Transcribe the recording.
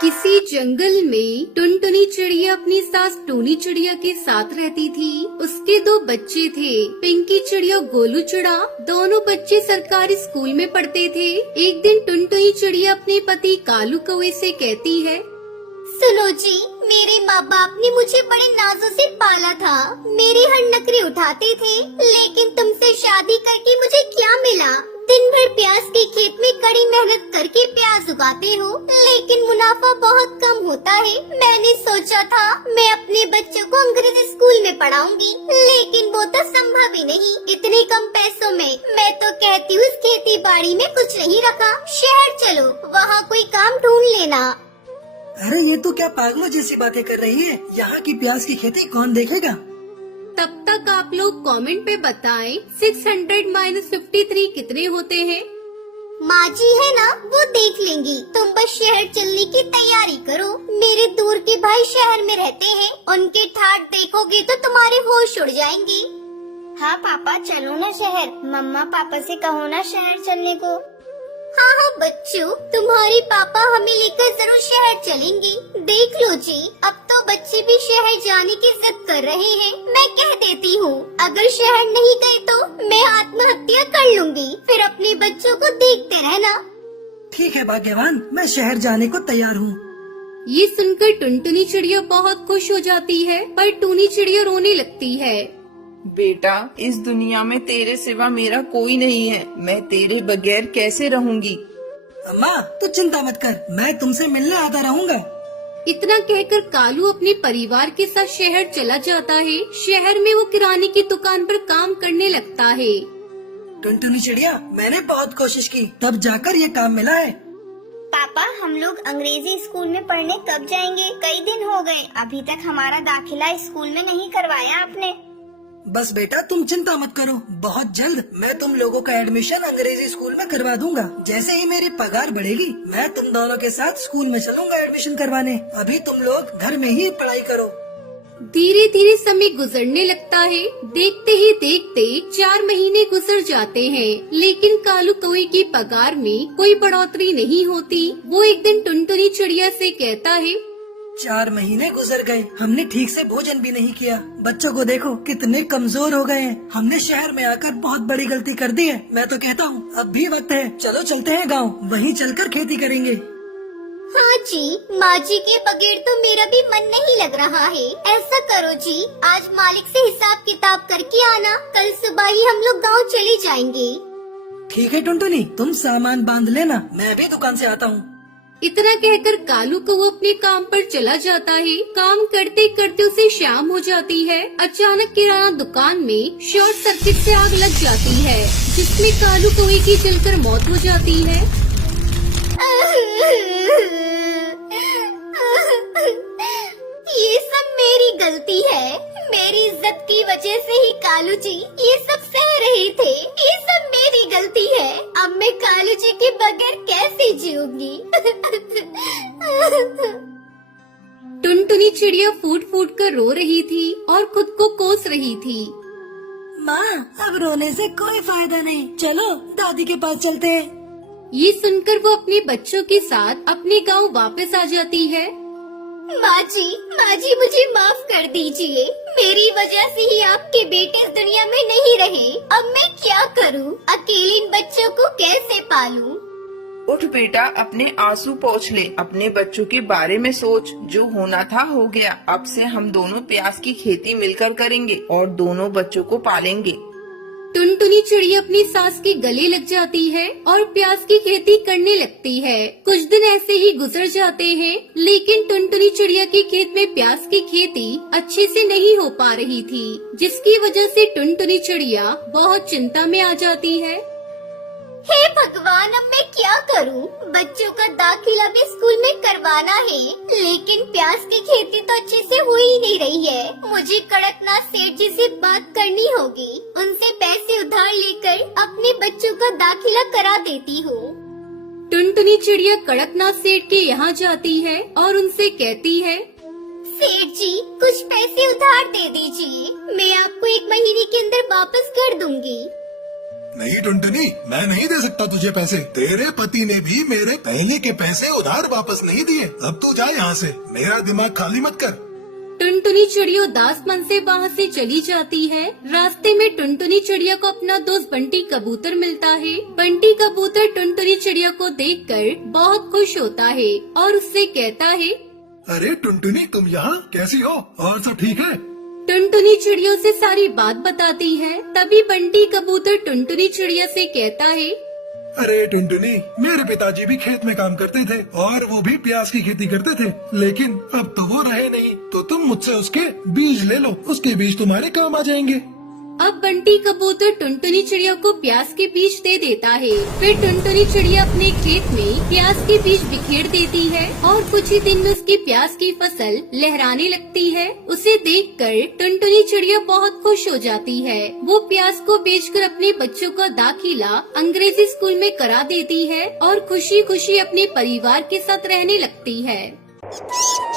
किसी जंगल में टुनटुनी चिड़िया अपनी सास टूनी चिड़िया के साथ रहती थी। उसके दो बच्चे थे, पिंकी चिड़िया, गोलू चिड़ा। दोनों बच्चे सरकारी स्कूल में पढ़ते थे। एक दिन टुनटुनी चिड़िया अपने पति कालू कौवे से कहती है, सुनो जी, मेरे माँ बाप ने मुझे बड़े नाजों से पाला था। मेरे हर नखरे उठाते थे, लेकिन तुमसे शादी करके मुझे क्या मिला? दिन भर प्याज के खेत में कड़ी मेहनत करके प्याज उगाते हो, लेकिन मुनाफा बहुत कम होता है। मैंने सोचा था मैं अपने बच्चों को अंग्रेजी स्कूल में पढ़ाऊंगी, लेकिन वो तो संभव ही नहीं। इतने कम पैसों में मैं तो कहती हूँ इस खेती बाड़ी में कुछ नहीं रखा। शहर चलो, वहाँ कोई काम ढूंढ लेना। अरे ये तो क्या पागलों जैसी बातें कर रही है। यहाँ की प्याज की खेती कौन देखेगा? तब तक आप लोग कमेंट पे बताएं 600 - 53 कितने होते हैं। माँ जी है ना, वो देख लेंगी। तुम बस शहर चलने की तैयारी करो। मेरे दूर के भाई शहर में रहते हैं, उनके ठाट देखोगे तो तुम्हारे होश उड़ जाएंगे। हाँ पापा, चलो ना शहर। मम्मा पापा से कहो ना शहर चलने को। हाँ हाँ बच्चों, तुम्हारे पापा हमें लेकर जरूर शहर चलेंगे। देख लो जी, अब तो बच्चे भी शहर जाने की जिद कर रहे हैं। मैं कह देती हूँ, अगर शहर नहीं गए तो मैं आत्महत्या कर लूँगी। फिर अपने बच्चों को देखते रहना। ठीक है भाग्यवान, मैं शहर जाने को तैयार हूँ। ये सुनकर टुनटुनी चिड़िया बहुत खुश हो जाती है, पर टूनी चिड़िया रोने लगती है। बेटा, इस दुनिया में तेरे सिवा मेरा कोई नहीं है। मैं तेरे बगैर कैसे रहूंगी? अम्मा तू चिंता मत कर, मैं तुमसे मिलने आता रहूँगा। इतना कहकर कालू अपने परिवार के साथ शहर चला जाता है। शहर में वो किराने की दुकान पर काम करने लगता है। टुनटुनी चिड़िया, मैंने बहुत कोशिश की, तब जाकर ये काम मिला है। पापा, हम लोग अंग्रेजी स्कूल में पढ़ने कब जाएंगे? कई दिन हो गए, अभी तक हमारा दाखिला स्कूल में नहीं करवाया आपने। बस बेटा तुम चिंता मत करो, बहुत जल्द मैं तुम लोगों का एडमिशन अंग्रेजी स्कूल में करवा दूंगा। जैसे ही मेरी पगार बढ़ेगी, मैं तुम दोनों के साथ स्कूल में चलूंगा एडमिशन करवाने। अभी तुम लोग घर में ही पढ़ाई करो। धीरे धीरे समय गुजरने लगता है। देखते ही देखते 4 महीने गुजर जाते हैं, लेकिन कालू कौवे की पगार में कोई बढ़ोतरी नहीं होती। वो एक दिन टुनटुनी चिड़िया से कहता है, 4 महीने गुजर गए, हमने ठीक से भोजन भी नहीं किया। बच्चों को देखो कितने कमजोर हो गए हैं। हमने शहर में आकर बहुत बड़ी गलती कर दी है। मैं तो कहता हूँ अब भी वक्त है, चलो चलते हैं गाँव, वहीं चलकर खेती करेंगे। हाँ जी, माँ जी के बगैर तो मेरा भी मन नहीं लग रहा है। ऐसा करो जी, आज मालिक से हिसाब किताब करके आना। कल सुबह ही हम लोग गाँव चले जाएंगे। ठीक है टुनटुनी, तुम सामान बांध लेना, मैं भी दुकान से आता हूँ। इतना कहकर कालू को वो अपने काम पर चला जाता है। काम करते करते उसे शाम हो जाती है। अचानक किराना दुकान में शॉर्ट सर्किट से आग लग जाती है, जिसमें कालू कौवे की जलकर मौत हो जाती है। ये सब मेरी गलती है। मेरी इज्जत की वजह से ही कालू जी ये सब सह रहे थे। ये सब मेरी गलती है। अब मैं कालू जी के बगैर कैसे जीऊंगी? टुनटुनी चिड़िया फूट फूट कर रो रही थी और खुद को कोस रही थी। माँ, अब रोने से कोई फायदा नहीं, चलो दादी के पास चलते हैं। ये सुनकर वो अपने बच्चों के साथ अपने गांव वापस आ जाती है। माँ जी मुझे माफ कर दीजिए। मेरी वजह से ही आपके बेटे इस दुनिया में नहीं रहे। अब मैं क्या करूँ? अकेले इन बच्चों को कैसे पालूं? उठ बेटा, अपने आंसू पोंछ ले। अपने बच्चों के बारे में सोच। जो होना था हो गया। अब से हम दोनों प्याज की खेती मिलकर करेंगे और दोनों बच्चों को पालेंगे। टुनटुनी चिड़िया अपनी सास के गले लग जाती है और प्याज की खेती करने लगती है। कुछ दिन ऐसे ही गुजर जाते हैं, लेकिन टुनटुनी चिड़िया के खेत में प्याज की खेती अच्छे से नहीं हो पा रही थी, जिसकी वजह से टुनटुनी चिड़िया बहुत चिंता में आ जाती है। हे भगवान, अब मैं क्या करूं? बच्चों का दाखिला भी स्कूल में करवाना है, लेकिन प्याज की खेती तो अच्छे से हो ही नहीं रही है। मुझे कड़कनाथ सेठ जी से बात करनी होगी। उनसे पैसे उधार लेकर अपने बच्चों का दाखिला करा देती हूँ। टुनटुनी चिड़िया कड़कनाथ सेठ के यहाँ जाती है और उनसे कहती है, सेठ जी, कुछ पैसे उधार दे दीजिए। मैं आपको 1 महीने के अंदर वापस कर दूंगी। नहीं टुनटुनी, मैं नहीं दे सकता तुझे पैसे। तेरे पति ने भी मेरे पहले के पैसे उधार वापस नहीं दिए। अब तू जा यहाँ से, मेरा दिमाग खाली मत कर। टुनटुनी चिड़िया उदास मन से वहाँ से चली जाती है। रास्ते में टुनटुनी चिड़िया को अपना दोस्त बंटी कबूतर मिलता है। बंटी कबूतर टुनटुनी चिड़िया को देखकर बहुत खुश होता है और उससे कहता है, अरे टुनटुनी, तुम यहाँ कैसी हो और सब ठीक है? टुनटुनी चिड़िया से सारी बात बताती है। तभी बंटी कबूतर टुनटुनी चिड़िया से कहता है, अरे टुनटुनी, मेरे पिताजी भी खेत में काम करते थे और वो भी प्याज की खेती करते थे, लेकिन अब तो वो रहे नहीं, तो तुम मुझसे उसके बीज ले लो, उसके बीज तुम्हारे काम आ जाएंगे। अब बंटी कबूतर टुनटुनी चिड़िया को प्याज के बीज दे देता है। फिर टुनटुनी चिड़िया अपने खेत में प्याज के बीज बिखेर देती है और कुछ ही दिन में उसकी प्याज की फसल लहराने लगती है। उसे देखकर टुनटुनी चिड़िया बहुत खुश हो जाती है। वो प्याज को बेचकर अपने बच्चों का दाखिला अंग्रेजी स्कूल में करा देती है और खुशी खुशी अपने परिवार के साथ रहने लगती है।